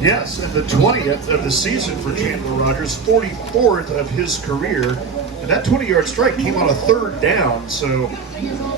Yes, and the 20th of the season for Chandler Rogers, 44th of his career. And that 20-yard strike came on a third down, so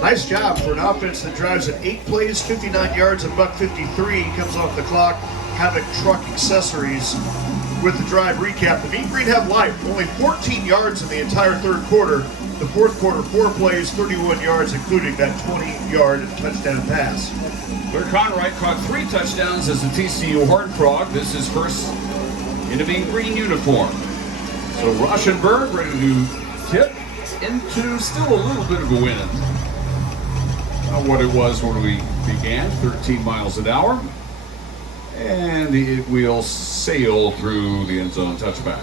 nice job for an offense that drives at 8 plays, 59 yards, and $153. Comes off the clock. Havoc Truck Accessories with the drive recap. The Mean Green have life, only 14 yards in the entire third quarter. The fourth quarter, 4 plays, 31 yards, including that 20-yard touchdown pass. Blair Conright caught 3 touchdowns as a TCU Horned Frog. This is first in a Mean Green uniform. So Rauschenberg ready to tip into still a little bit of a wind. Not what it was when we began, 13 miles an hour. And it will sail through the end zone touchback.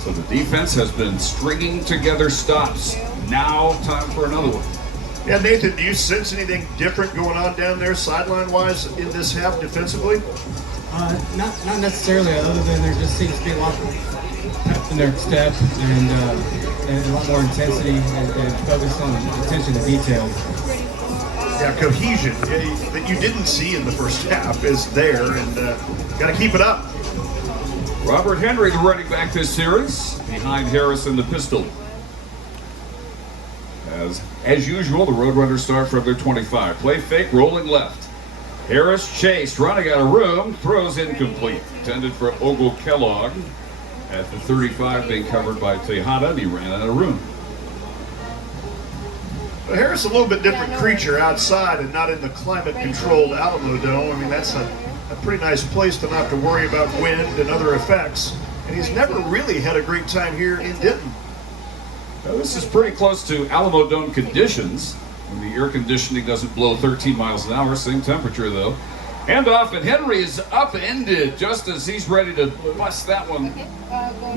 So the defense has been stringing together stops. Now time for another one. Yeah, Nathan, do you sense anything different going on down there sideline-wise in this half defensively? Not necessarily, other than there just seems to be a lot of pep in their step and a lot more intensity and focus on attention to detail. Yeah, cohesion that you didn't see in the first half is there, and got to keep it up. Robert Henry, the running back this series, behind Harris in the pistol. As usual, the Roadrunners start from their 25. Play fake, rolling left. Harris chased, running out of room, throws incomplete. Intended for Ogle Kellogg at the 35, being covered by Tejada, and he ran out of room. But Harris a little bit different creature outside and not in the climate-controlled Alamo Dome. I mean, that's a pretty nice place to not have to worry about wind and other effects. And he's never really had a great time here in Denton. Well, this is pretty close to Alamo Dome conditions, when the air conditioning doesn't blow 13 miles an hour, same temperature though. Handoff, and Henry is upended just as he's ready to bust that one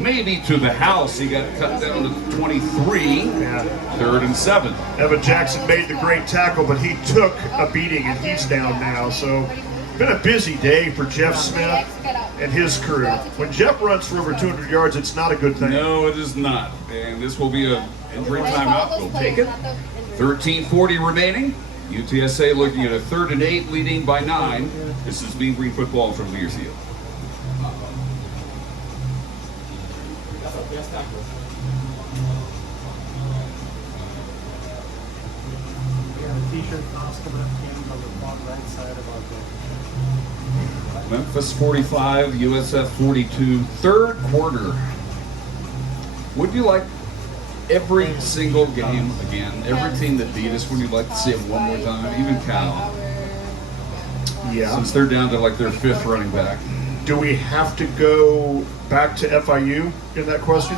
maybe to the house. He got cut down to 23, Yeah. 3rd and 7. Evan Jackson made the great tackle, but he took a beating and he's down now. So been a busy day for Jeff Smith and his crew. When Jeff runs for over 200 yards, it's not a good thing. No, it is not. And this will be an injury timeout. We'll take it. 13:40 remaining. UTSA looking at a 3rd and 8, leading by 9. This is Mean Green football from Learfield. Memphis 45, USF 42, 3rd quarter. Would you like every single game again? Every team that beat us, would you like to see it one more time? Even Cal. Yeah. Since they're down to like their 5th running back. Do we have to go back to FIU in that question?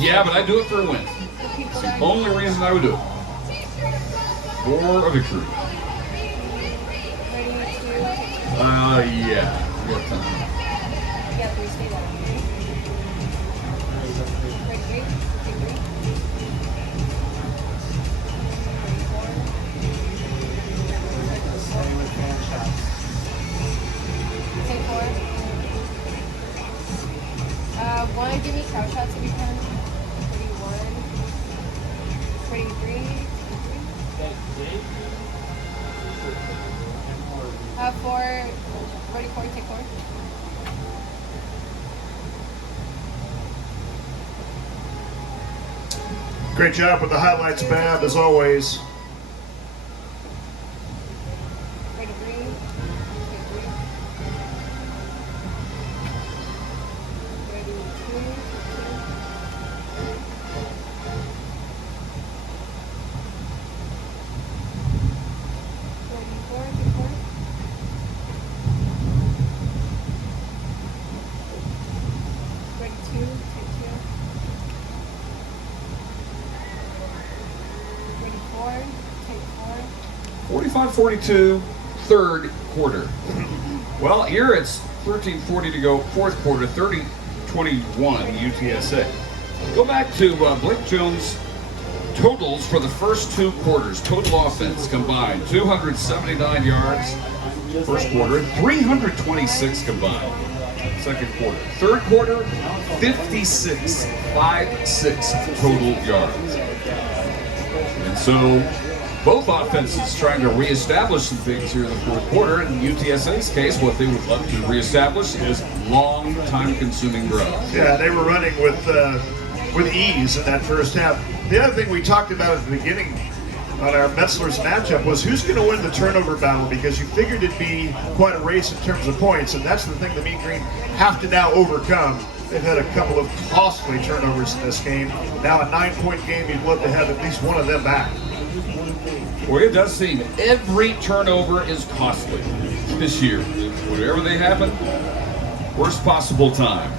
Yeah, but I do it for a win. It's the only reason I would do it. For a victory. Yeah. We have time. Want to give me cow shots if you can? 31, 23. 4, 44, take 4. Great job with the highlights, Bab, as always. 33, take 3. 45-42, 3rd quarter. Well, here it's 13:40 to go, 4th quarter, 30-21 UTSA. Go back to Blake Jones' totals for the first 2 quarters. Total offense combined, 279 yards first quarter, 326 combined second quarter. Third quarter, 56 total yards. And so Both offenses trying to reestablish some things here in the fourth quarter. In UTSA's case, what they would love to reestablish is long, time-consuming drives. Yeah, they were running with ease in that first half. The other thing we talked about at the beginning on our Metzler's matchup was who's going to win the turnover battle, because you figured it'd be quite a race in terms of points, and that's the thing the Mean Green have to now overcome. They've had a couple of costly turnovers in this game. Now a 9-point game, you'd love to have at least one of them back. Well, it does seem every turnover is costly this year. Whenever they happen, worst possible time.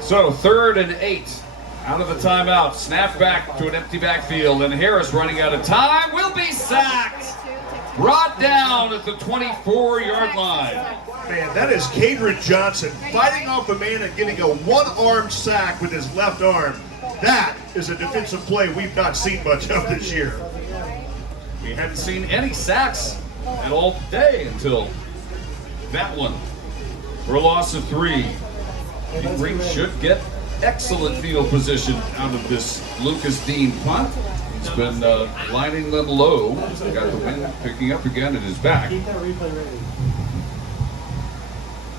So 3rd and 8. Out of the timeout, snap back to an empty backfield, and Harris, running out of time, will be sacked. Brought down at the 24-yard line. Man, that is Cadron Johnson fighting off a man and getting a one-armed sack with his left arm. That is a defensive play we've not seen much of this year. We hadn't seen any sacks at all today until that one. For a loss of 3. The Green should get excellent field position out of this Lucas Dean punt. He's been lining them low. Got the wind picking up again at his back.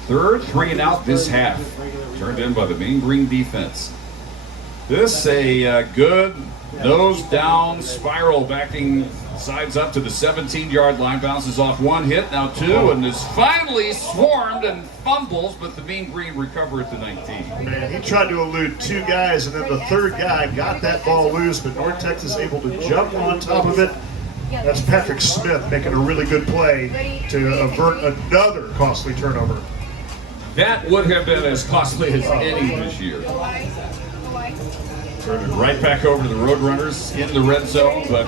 3rd, 3 and out this half. Turned in by the Mean Green defense. This a good nose down spiral, backing sides up to the 17-yard line, bounces off 1 hit, now 2, and is finally swarmed and fumbles, but the Mean Green recover at the 19. Man, he tried to elude 2 guys, and then the 3rd guy got that ball loose, but North Texas able to jump on top of it. That's Patrick Smith making a really good play to avert another costly turnover. That would have been as costly as any this year. Turn it right back over to the Roadrunners in the red zone, but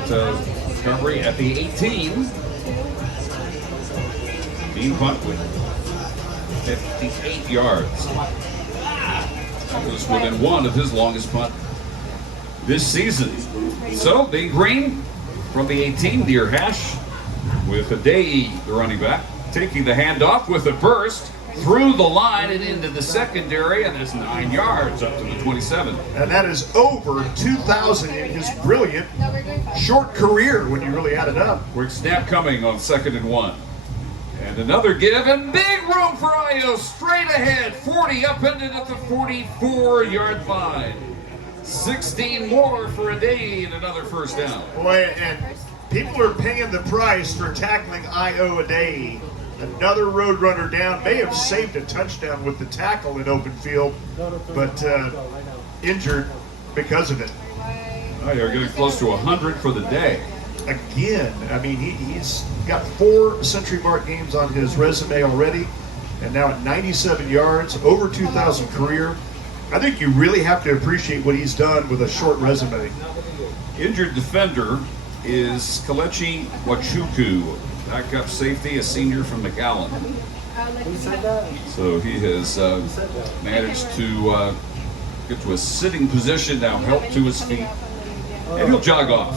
recovery at the 18. Dean punt with 58 yards. That was within 1 of his longest punt this season. So Mean Green from the 18 near hash with Adei, the running back, taking the handoff with a burst through the line and into the secondary, and that's 9 yards up to the 27. And that is over 2,000 in his brilliant short career when you really add it up. Quick snap coming on 2nd and 1. And another give, and big room for Io, straight ahead, 40 up into the 44-yard line. 16 more for a day and another first down. Boy, and people are paying the price for tackling Io a day. Another Roadrunner down, may have saved a touchdown with the tackle in open field, but injured because of it. Oh, you're getting close to 100 for the day. Again, I mean, he's got 4 century mark games on his resume already, and now at 97 yards, over 2,000 career. I think you really have to appreciate what he's done with a short resume. Injured defender is Kelechi Wachuku, backup safety, a senior from McAllen. So he has managed to get to a sitting position now, help to his feet, and he'll jog off.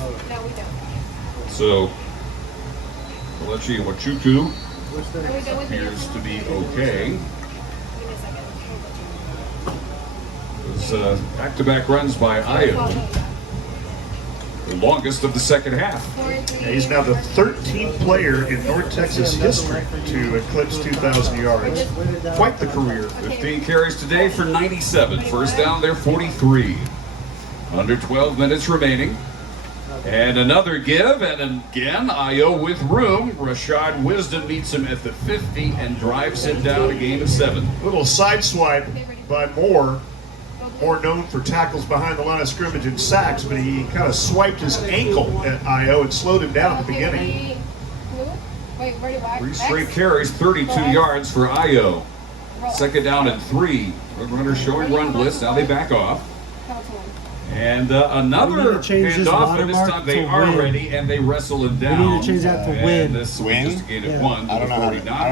So Kelechi Wachuku appears to be okay. Those back-to-back runs by Io, the longest of the second half. Yeah, he's now the 13th player in North Texas history to eclipse 2,000 yards. Quite the career. 15 carries today for 97. First down there, 43. Under 12 minutes remaining. And another give, and again, Io with room. Rashad Wisdom meets him at the 50 and drives him down a gain of 7. Little side swipe by Moore. More known for tackles behind the line of scrimmage and sacks, but he kind of swiped his ankle at Io and slowed him down at the beginning. 3 straight carries, 32 yards for Io. Second down and 3. Roadrunners showing run blitz. Now they back off. And another handoff, and this time they are ready, and they wrestle him down. We need to change that to win. And this was just a gain of 1. I don't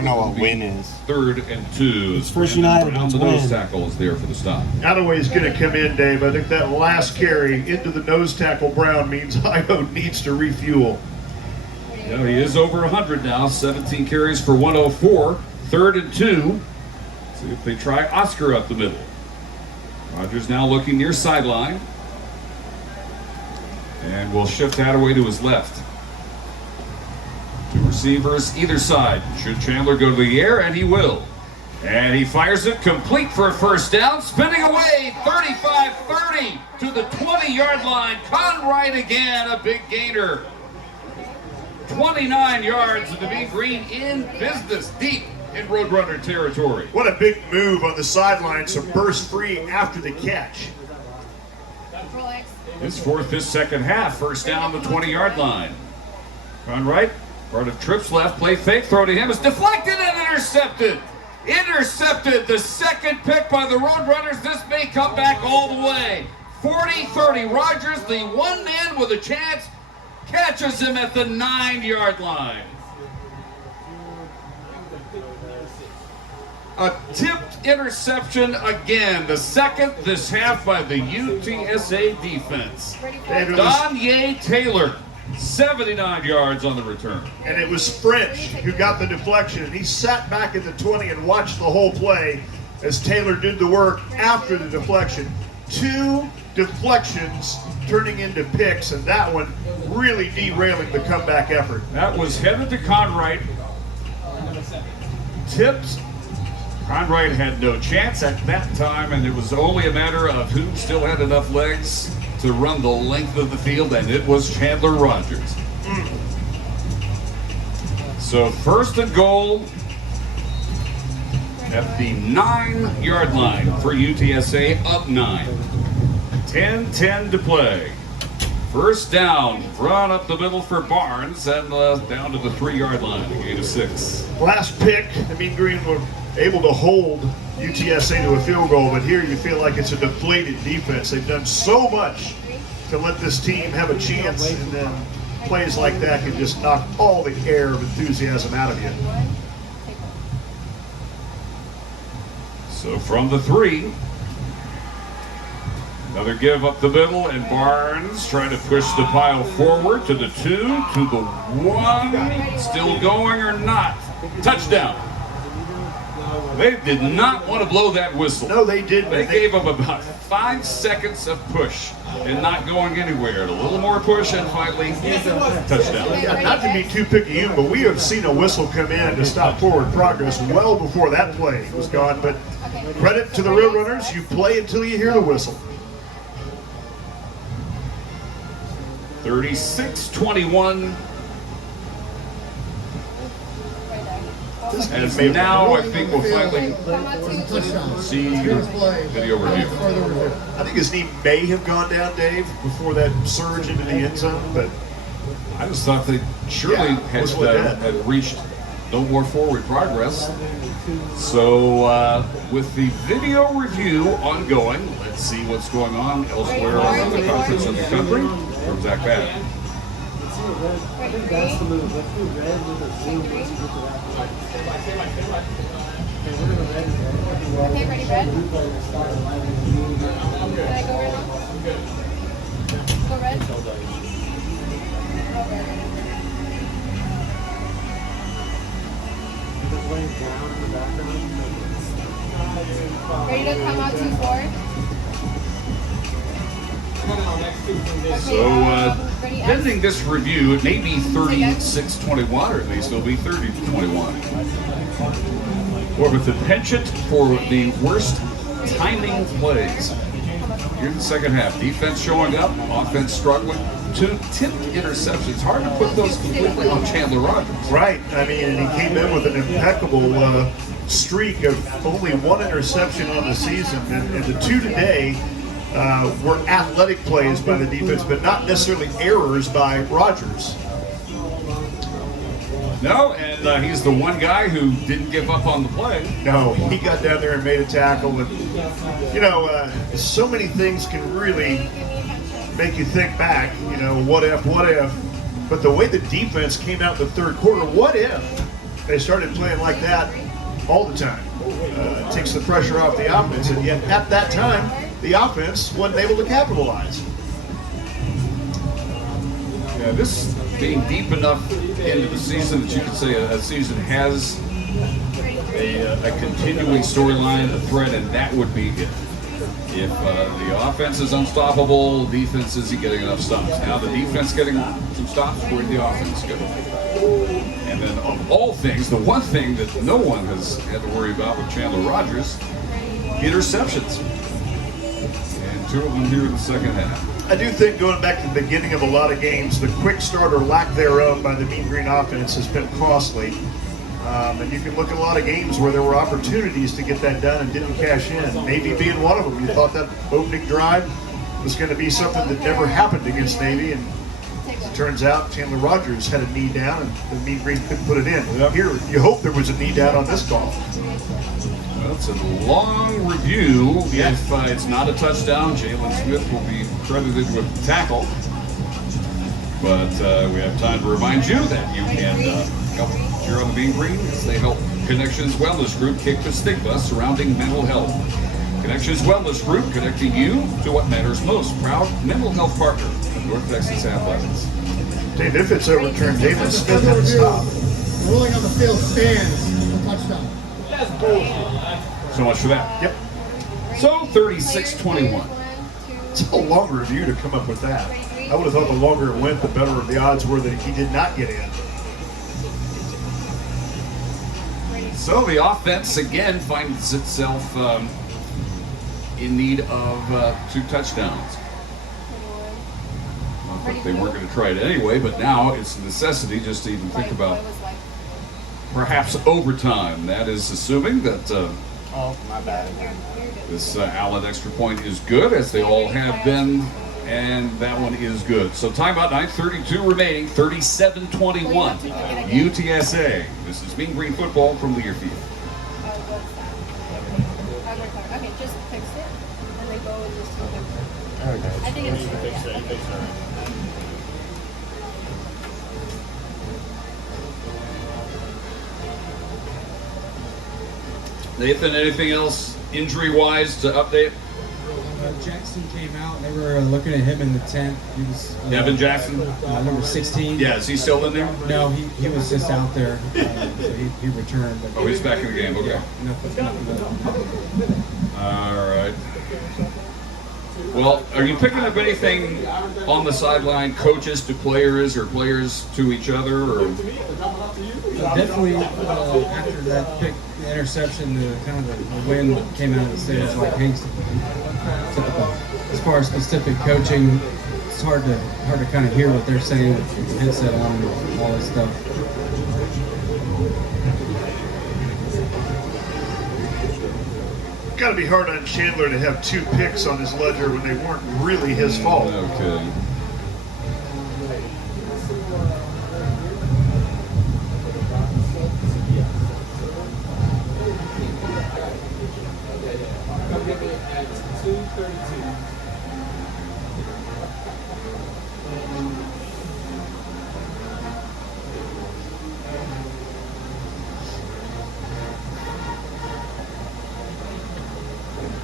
know what win is. 3rd and 2. It's First United. Brown, the nose tackle, is there for the stop. Galloway's going to come in, Dave. I think that last carry into the nose tackle Brown means Io needs to refuel. Yeah, he is over 100 now. 17 carries for 104. 3rd and 2. See if they try Oscar up the middle. Rogers now looking near sideline. And we'll shift that away to his left. Two receivers either side. Should Chandler go to the air, and he will. And he fires it complete for a first down, spinning away 35-30 to the 20-yard line. Conright again, a big gainer. 29 yards of the Mean Green in business, deep in Roadrunner territory. What a big move on the sideline, so burst free after the catch. His fourth this second half, first down the 20-yard line. Conright, part of trips left, play fake, throw to him, is deflected and intercepted. Intercepted, the second pick by the Roadrunners. This may come back all the way. 40-30, Rogers, the one man with a chance, catches him at the 9-yard line. A tipped interception again, the second this half by the UTSA defense. Donye Taylor, 79 yards on the return. And it was French who got the deflection, and he sat back at the 20 and watched the whole play as Taylor did the work after the deflection. 2 deflections turning into picks, and that one really derailing the comeback effort. That was headed to Conright. Tipped. Conright had no chance at that time, and it was only a matter of who still had enough legs to run the length of the field, and it was Chandler Rogers. So first and goal at the 9-yard line for UTSA, up 9. 10-10 to play. First down, run up the middle for Barnes, and down to the 3-yard line, a gain of 6. Last pick, the Mean Green were able to hold UTSA to a field goal, but here you feel like it's a deflated defense. They've done so much to let this team have a chance, and then plays like that can just knock all the air of enthusiasm out of you. So from the 3, another give up the middle, and Barnes trying to push the pile forward to the 2, to the 1, still going or not. Touchdown. They did not want to blow that whistle. No, they didn't. They gave them about 5 seconds of push and not going anywhere. A little more push, and finally, touchdown. Yeah, not to be too picayune, but we have seen a whistle come in to stop forward progress well before that play was gone. But credit to the Roadrunners, you play until you hear the whistle. 36-21. As now, I think we'll finally see video review. I think his knee may have gone down, Dave, before that surge into the end zone, but I just thought they surely had reached no more forward progress. So with the video review ongoing, let's see what's going on elsewhere around the conference and the country from Zach Babb. I think that's the move. Let's do red with a zoom once you get to that point. Okay, we're gonna red. Okay, ready, red? Can I go red now? Go red? Ready to come out 2-4? So, pending this review, it may be 36-21, or it may still be 30-21. Or with the penchant for the worst timing plays. Here in the second half, defense showing up, offense struggling. 2 tipped interceptions. Hard to put those completely on Chandler Rogers. right. I mean, and he came in with an impeccable streak of only 1 interception on the season, and the 2 today were athletic plays by the defense, but not necessarily errors by Rogers. No, and he's the one guy who didn't give up on the play. No, he got down there and made a tackle. And, you know, so many things can really make you think back, you know, what if? But the way the defense came out in the third quarter, what if they started playing like that all the time? It takes the pressure off the offense, and yet at that time, the offense wasn't able to capitalize. Yeah, this being deep enough into the season that you could say a season has a continuing storyline, a thread, and that would be it. If the offense is unstoppable, defense isn't getting enough stops. Now the defense getting some stops, where the offense good. And then of all things, the one thing that no one has had to worry about with Chandler Rogers, interceptions. And 2 of them here in the second half. I do think going back to the beginning of a lot of games, the quick start or lack thereof by the Mean Green offense has been costly. And you can look at a lot of games where there were opportunities to get that done and didn't cash in. Navy being one of them. You thought that opening drive was going to be something that never happened against Navy, and as it turns out, Chandler Rogers had a knee down and the Mean Green couldn't put it in. Here, you hope there was a knee down on this call. Well, it's a long review. If it's not a touchdown, Jalen Smith will be credited with the tackle. But we have time to remind you that you can help cheer on the Mean Green as they help Connections Wellness Group kick the stigma surrounding mental health. Connections Wellness Group, connecting you to what matters most. Proud mental health partner of North Texas Athletics. Dave, if it's overturned, Jalen Smith had to stop. Ruling on the field stands. Touchdown. So much for that. Yep. So 36-21. It's a long review to come up with that. I would have thought the longer it went, the better the odds were that he did not get in. So the offense again finds itself in need of 2 touchdowns. Not that they weren't going to try it anyway, but now it's a necessity just to even think about perhaps overtime. That is assuming that Oh, my bad. this Allen extra point is good, as they all have been, and that one is good. So timeout, 9:32 remaining, 37-21. UTSA. This is Mean Green football from Learfield. Okay, just fix it, and then go and just do it. I think it's Nathan, anything else injury-wise to update? Jackson came out. They were looking at him in the tent. He was Devin Jackson? number 16. Yeah, is he still in there? No, he was just out there. So he returned. But Oh, he's back in the game. Okay. Nothing. All right. Well, are you picking up anything on the sideline, coaches to players or players to each other? Or? Definitely after that pick, the interception, the kind of the wind came out of the stairs like Hank's. As far as specific coaching, it's hard to kind of hear what they're saying with the headset on and all this stuff. Got to be hard on Chandler to have 2 picks on his ledger when they weren't really his fault. Okay.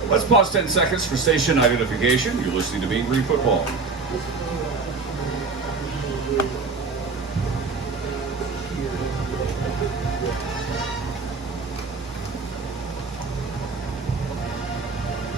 Let's pause 10 seconds for station identification. You're listening to Mean Green Football.